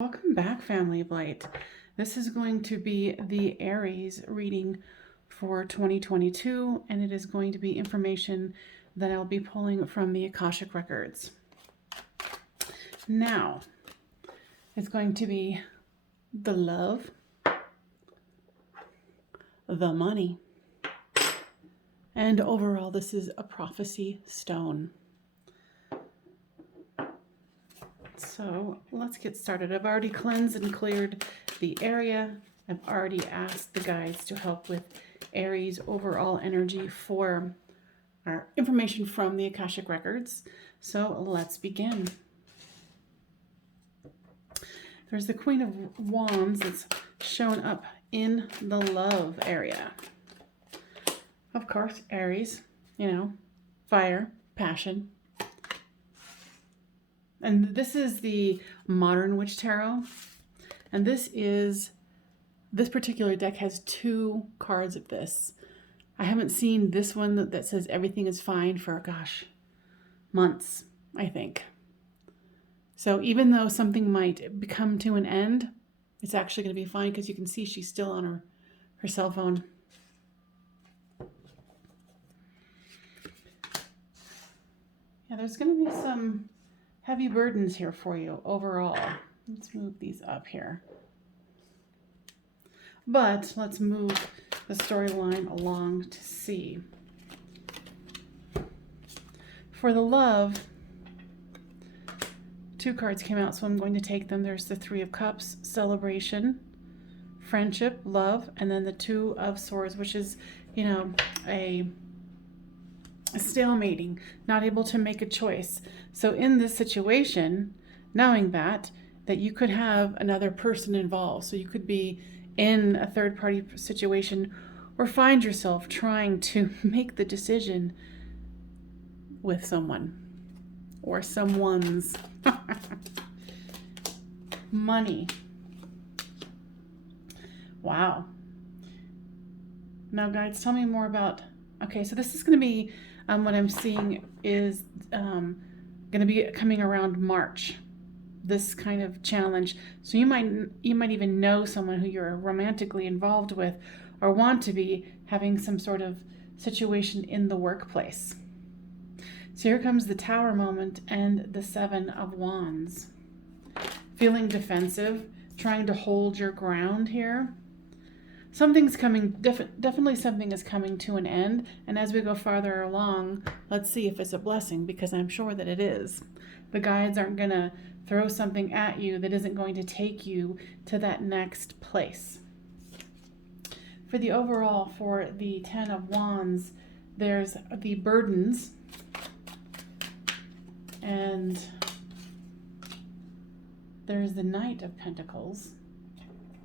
Welcome back, family of light. This is going to be the Aries reading for 2022, and it is going to be information that I'll be pulling from the Akashic records. Now, it's going to be the love, the money, and overall, this is a prophecy stone. So let's get started. I've already cleansed and cleared the area. I've already asked the guides to help with Aries overall energy for our information from the Akashic records. So let's begin. There's the Queen of Wands that's shown up in the love area. Of course, Aries, fire, passion. And this is the Modern Witch Tarot. And this particular deck has two cards of this. I haven't seen this one that says everything is fine for, months, I think. So even though something might come to an end, it's actually going to be fine because you can see she's still on her cell phone. Yeah, there's going to be some heavy burdens here for you overall. Let's move these up here. But let's move the storyline along to see. For the love, two cards came out, so I'm going to take them. There's the Three of Cups, celebration, friendship, love, and then the Two of Swords, which is, a stalemating, not able to make a choice. So in this situation, knowing that you could have another person involved, so you could be in a third-party situation or find yourself trying to make the decision with someone or someone's. Money. Wow. Now, guys, tell me more about. Okay, so this is going to be what I'm seeing is going to be coming around March, this kind of challenge. So you might even know someone who you're romantically involved with or want to be having some sort of situation in the workplace. So here comes the Tower moment and the Seven of Wands. Feeling defensive, trying to hold your ground here. Something's coming, definitely something is coming to an end. And as we go farther along, let's see if it's a blessing, because I'm sure that it is. The guides aren't going to throw something at you that isn't going to take you to that next place. For the overall, for the Ten of Wands, there's the burdens. And there's the Knight of Pentacles.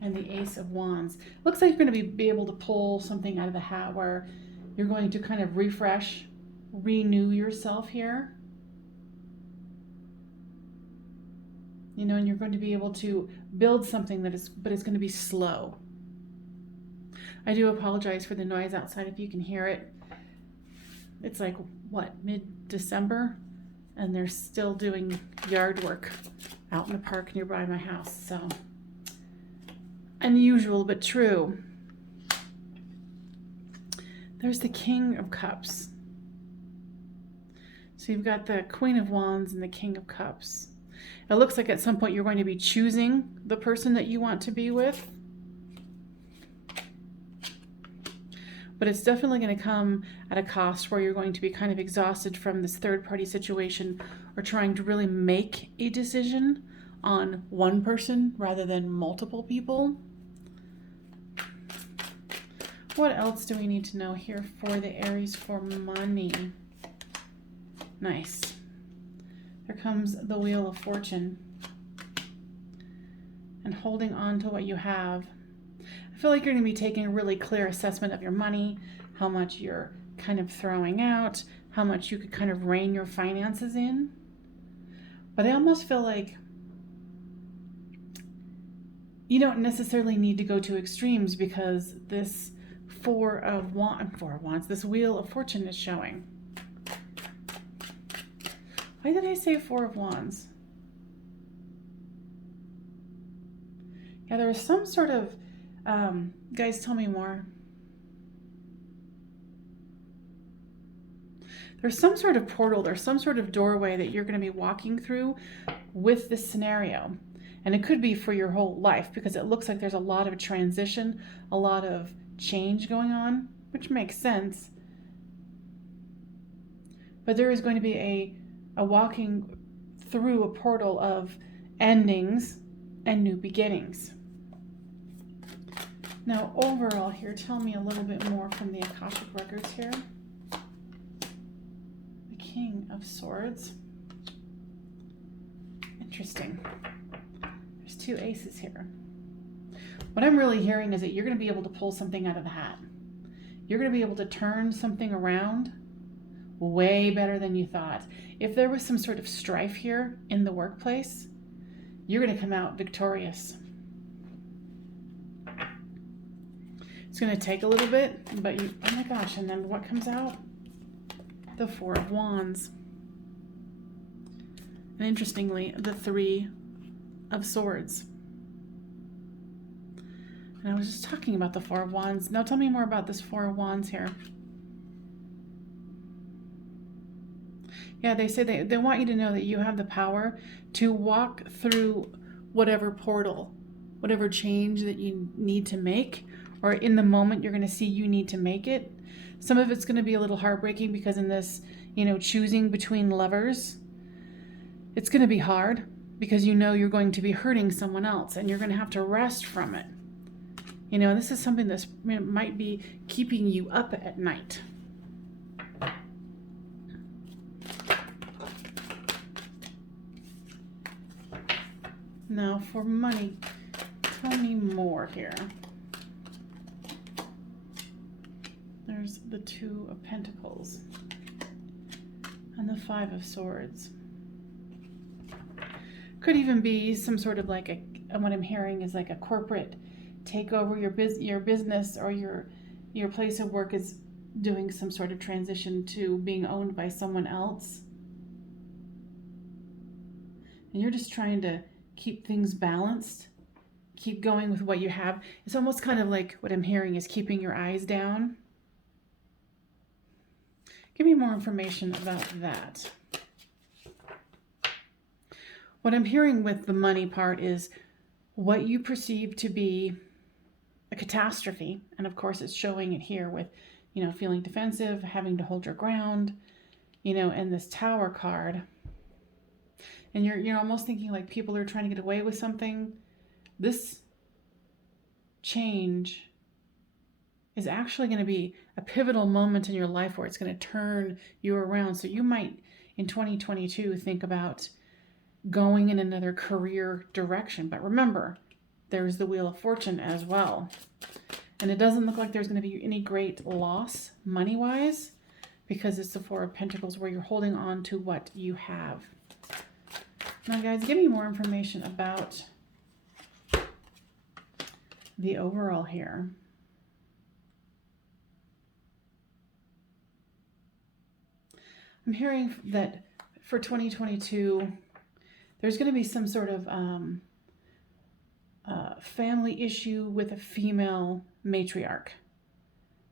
And the Ace of Wands. Looks like you're going to be able to pull something out of the hat where you're going to kind of refresh, renew yourself here. And you're going to be able to build something but it's going to be slow. I do apologize for the noise outside if you can hear it. It's like, mid-December? And they're still doing yard work out in the park nearby my house, so. Unusual, but true. There's the King of Cups. So you've got the Queen of Wands and the King of Cups. It looks like at some point you're going to be choosing the person that you want to be with. But it's definitely going to come at a cost where you're going to be kind of exhausted from this third-party situation or trying to really make a decision on one person rather than multiple people. What else do we need to know here for the Aries for money? Nice. There comes the Wheel of Fortune. And holding on to what you have. I feel like you're going to be taking a really clear assessment of your money, how much you're kind of throwing out, how much you could kind of rein your finances in. But I almost feel like you don't necessarily need to go to extremes, because this Four of Wands, this Wheel of Fortune is showing. Why did I say Four of Wands? Yeah, there was some sort of, guys, tell me more. There's some sort of portal, there's some sort of doorway that you're going to be walking through with this scenario. And it could be for your whole life, because it looks like there's a lot of transition, a lot of change going on, which makes sense. But there is going to be a walking through a portal of endings and new beginnings. Now, overall here, tell me a little bit more from the Akashic records here. The King of Swords. Interesting. There's 2 aces here. What I'm really hearing is that you're going to be able to pull something out of the hat. You're going to be able to turn something around way better than you thought. If there was some sort of strife here in the workplace, you're going to come out victorious. It's going to take a little bit, but you, oh my gosh, and then what comes out? The 4 of Wands. And interestingly, the 3 of Swords. And I was just talking about the 4 of Wands. Now tell me more about this 4 of Wands here. Yeah, they say they want you to know that you have the power to walk through whatever portal, whatever change that you need to make, or in the moment you're going to see you need to make it. Some of it's going to be a little heartbreaking, because in this, choosing between lovers, it's going to be hard, because you're going to be hurting someone else and you're going to have to rest from it. This is something that might be keeping you up at night. Now for money, tell me more here. There's the 2 of Pentacles and the 5 of Swords. Could even be some sort of what I'm hearing is like a corporate takeover. Your business or your place of work is doing some sort of transition to being owned by someone else. And you're just trying to keep things balanced, keep going with what you have. It's almost kind of like what I'm hearing is keeping your eyes down. Give me more information about that. What I'm hearing with the money part is what you perceive to be a catastrophe. And of course, it's showing it here with, feeling defensive, having to hold your ground, and this Tower card. And you're almost thinking like people are trying to get away with something. This change is actually going to be a pivotal moment in your life where it's going to turn you around. So you might, in 2022, think about going in another career direction. But remember, there's the Wheel of Fortune as well. And it doesn't look like there's going to be any great loss money-wise, because it's the 4 of Pentacles where you're holding on to what you have. Now, guys, give me more information about the overall here. I'm hearing that for 2022, there's going to be some sort of family issue with a female matriarch.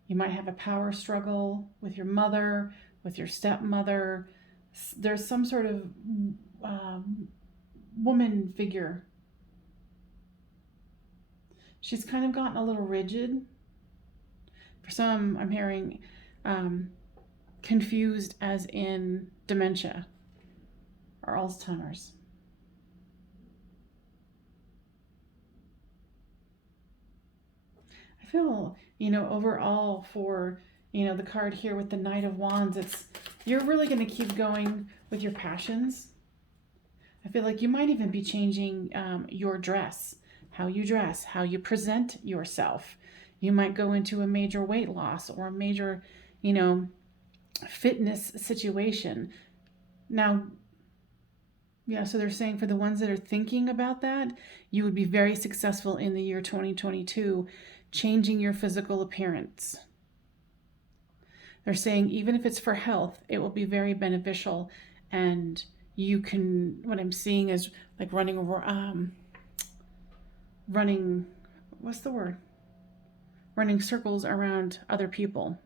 You might have a power struggle with your mother, with your stepmother. There's some sort of woman figure. She's kind of gotten a little rigid. For some, I'm hearing confused as in dementia or Alzheimer's. I feel, overall for, the card here with the Knight of Wands, you're really going to keep going with your passions. I feel like you might even be changing your dress, how you present yourself. You might go into a major weight loss or a major, fitness situation. Now, yeah, so they're saying for the ones that are thinking about that, you would be very successful in the year 2022, changing your physical appearance. They're saying even if it's for health, it will be very beneficial, and you can, what I'm seeing is like running running, what's the word? Running circles around other people.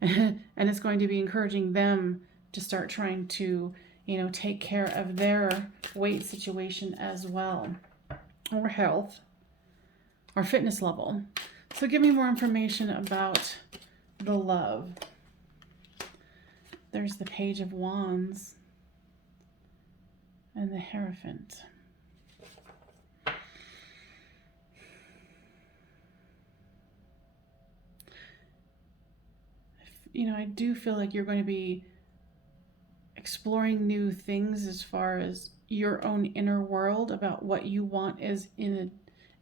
And it's going to be encouraging them to start trying to, take care of their weight situation as well, or health, or fitness level. So give me more information about the love. There's the Page of Wands and the Hierophant. I do feel like you're going to be exploring new things as far as your own inner world about what you want is in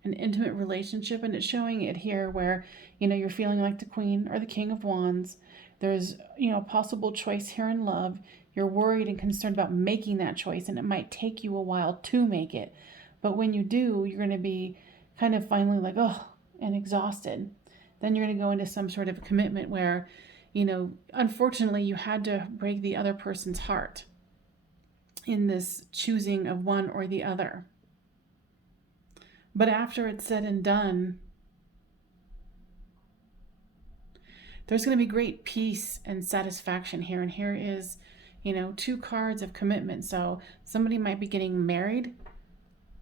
an intimate relationship. And it's showing it here where, you're feeling like the Queen or the King of Wands. There's, a possible choice here in love. You're worried and concerned about making that choice, and it might take you a while to make it. But when you do, you're going to be kind of finally like, oh, and exhausted. Then you're going to go into some sort of commitment where, unfortunately, you had to break the other person's heart in this choosing of one or the other. But after it's said and done, there's going to be great peace and satisfaction here. And here is, 2 cards of commitment. So somebody might be getting married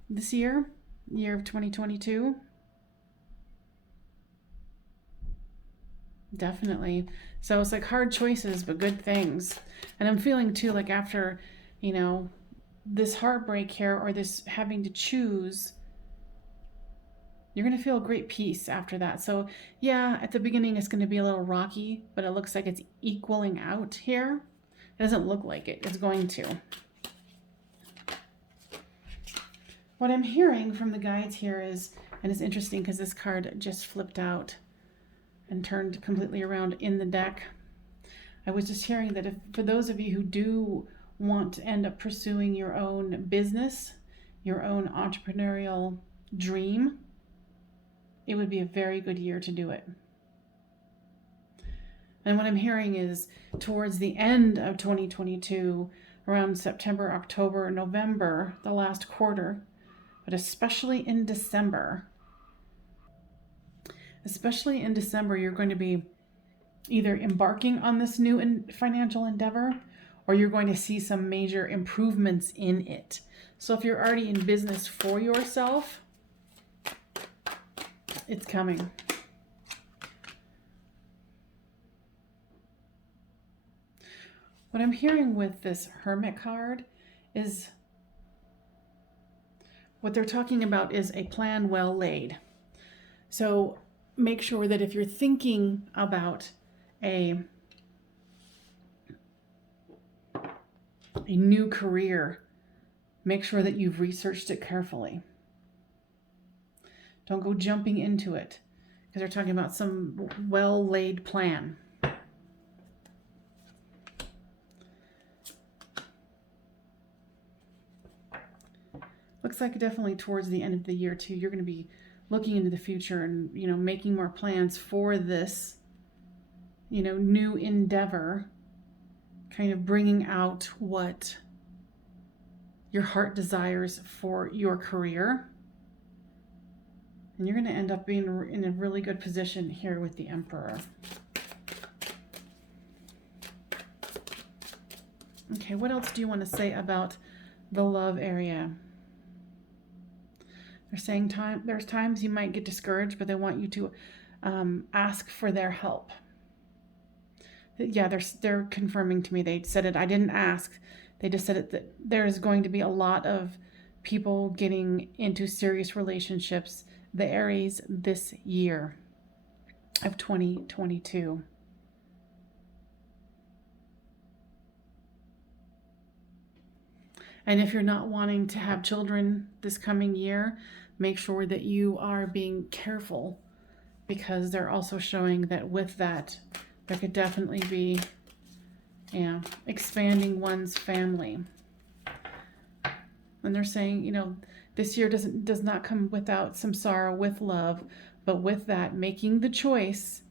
this year of 2022. Definitely. So it's like hard choices, but good things. And I'm feeling too, like after, this heartbreak here or this having to choose, you're going to feel great peace after that. So yeah, at the beginning, it's going to be a little rocky, but it looks like it's equaling out here. It doesn't look like it. It's going to. What I'm hearing from the guides here is, and it's interesting because this card just flipped out and turned completely around in the deck. I was just hearing that for those of you who do want to end up pursuing your own business, your own entrepreneurial dream, it would be a very good year to do it. And what I'm hearing is towards the end of 2022, around September, October, November, the last quarter, but especially in December, you're going to be either embarking on this new financial endeavor, or you're going to see some major improvements in it. So if you're already in business for yourself, it's coming. What I'm hearing with this Hermit card is what they're talking about is a plan well laid. So make sure that if you're thinking about a new career, make sure that you've researched it carefully. Don't go jumping into it because they're talking about some well-laid plan. Looks like definitely towards the end of the year too, you're going to be looking into the future and, making more plans for this, new endeavor, kind of bringing out what your heart desires for your career. And you're going to end up being in a really good position here with the Emperor. Okay, what else do you want to say about the love area? They're saying there's times you might get discouraged, but they want you to ask for their help. Yeah, they're confirming to me. They said it. I didn't ask. They just said it, that there's going to be a lot of people getting into serious relationships, the Aries, this year of 2022. And if you're not wanting to have children this coming year, make sure that you are being careful, because they're also showing that with that, there could definitely be, expanding one's family. And they're saying, this year does not come without some sorrow, with love, but with that, making the choice,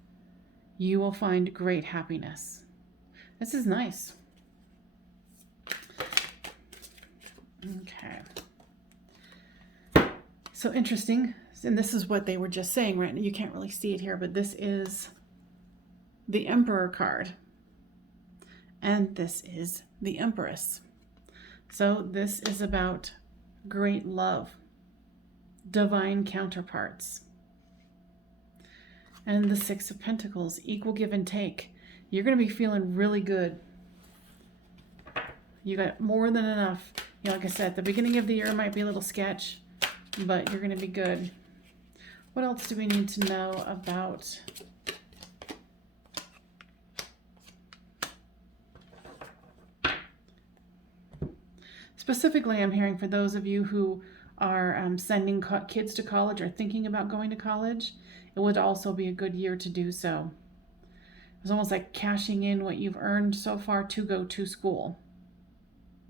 you will find great happiness. This is nice. Okay. So interesting. And this is what they were just saying, right? You can't really see it here, but this is the Emperor card. And this is the Empress. So this is about great love, divine counterparts. And the Six of Pentacles, equal give and take. You're going to be feeling really good. You got more than enough. You know, like I said, the beginning of the year might be a little sketch, but you're going to be good. What else do we need to know about specifically? I'm hearing for those of you who are sending kids to college or thinking about going to college, it would also be a good year to do so. It's almost like cashing in what you've earned so far to go to school,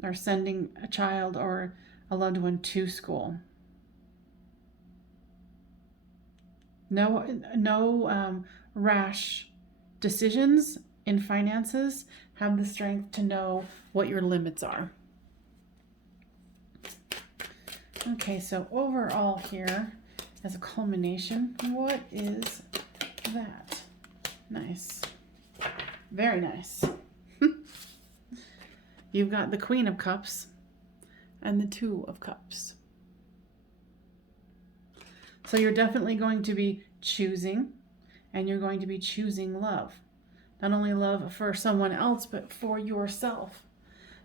or sending a child or a loved one to school. No rash decisions in finances. Have the strength to know what your limits are. Okay, so overall here, as a culmination, what is that? Nice. Very nice. You've got the Queen of Cups and the Two of Cups. So you're definitely going to be choosing, and you're going to be choosing love. Not only love for someone else, but for yourself.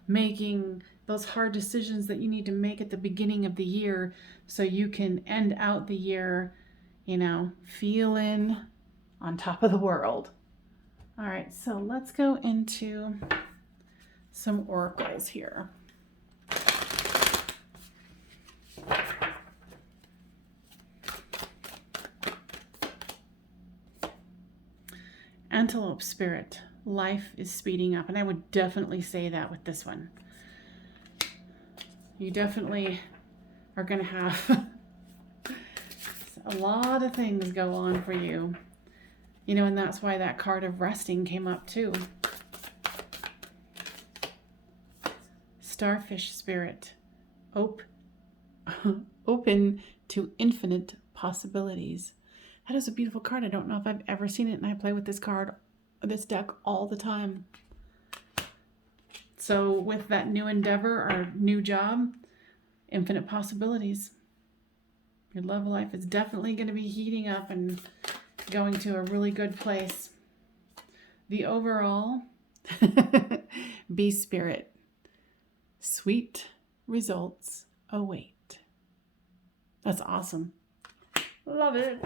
Making those hard decisions that you need to make at the beginning of the year so you can end out the year, you know, feeling on top of the world. All right, so let's go into some oracles here. Antelope spirit, life is speeding up, and I would definitely say that with this one. You definitely are going to have a lot of things go on for you. You know, and that's why that card of resting came up too. Starfish spirit, open to infinite possibilities. That is a beautiful card. I don't know if I've ever seen it, and I play with this card, this deck all the time. So with that new endeavor or new job, infinite possibilities. Your love life is definitely going to be heating up and going to a really good place. The overall, Bee spirit, sweet results await. That's awesome. Love it.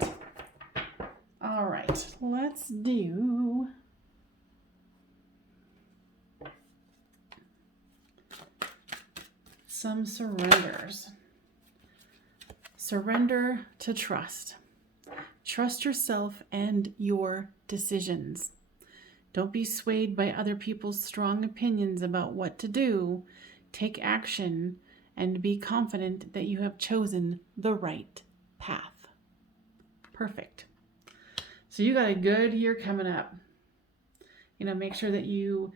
All right, let's do some surrenders. Surrender to trust. Trust yourself and your decisions. Don't be swayed by other people's strong opinions about what to do. Take action and be confident that you have chosen the right path. Perfect. So you got a good year coming up. You know, make sure that you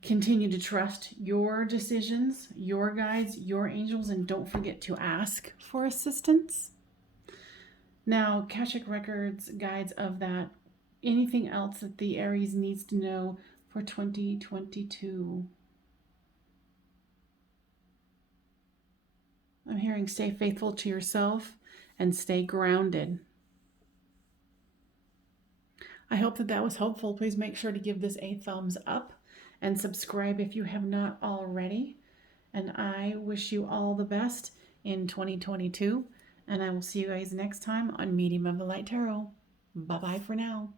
continue to trust your decisions, your guides, your angels, and don't forget to ask for assistance. Now, Akashic Records, guides of that, anything else that the Aries needs to know for 2022. I'm hearing stay faithful to yourself and stay grounded. I hope that was helpful. Please make sure to give this a thumbs up and subscribe if you have not already. And I wish you all the best in 2022. And I will see you guys next time on Medium of the Light Tarot. Bye-bye for now.